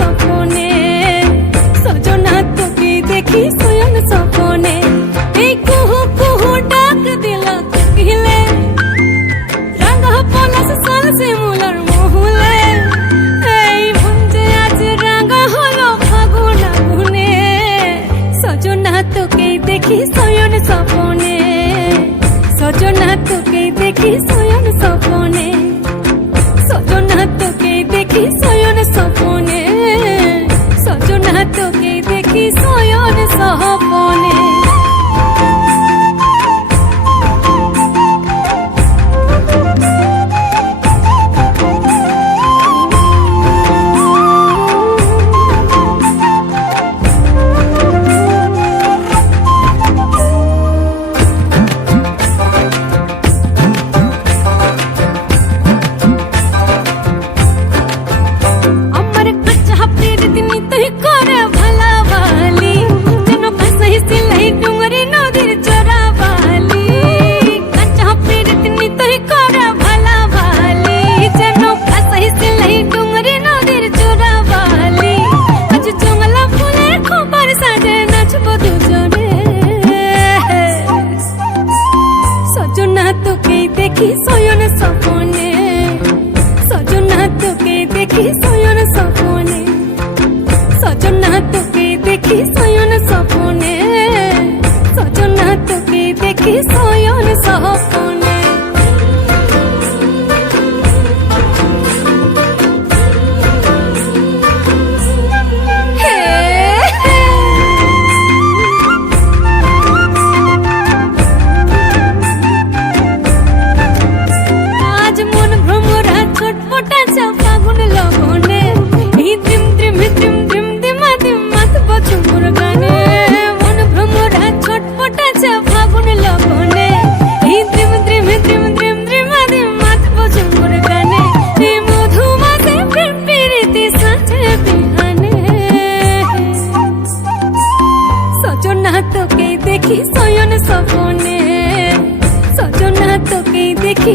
স্বপনে সজনা তোকে দেখি শয়ন স্বপনে এই কুহু কুহু ডাক দিল কোকিলে রাঙা পলাশ সাল শিমুলার মহুলে এই মন যে আজ রাঙা হলো ফাগুন আগুনে সজনা তোকে দেখি শয়ন স্বপনে সজনা তোকে দেখি শয়ন স্বপনে সজনা তোকে দেখি শয়ন স্বপনে সজনা তোকে দেখি শয়ন স্বপনে দেখি শয়ন স্বপনে সজনা তোকে দেখি শয়ন স্বপনে সজনা তোকে দেখি শয়ন স্বপনে সজনা তোকে দেখি শয়ন স্বপনে তোকে দেখি শয়ন স্বপনে সজনা তোকে দেখি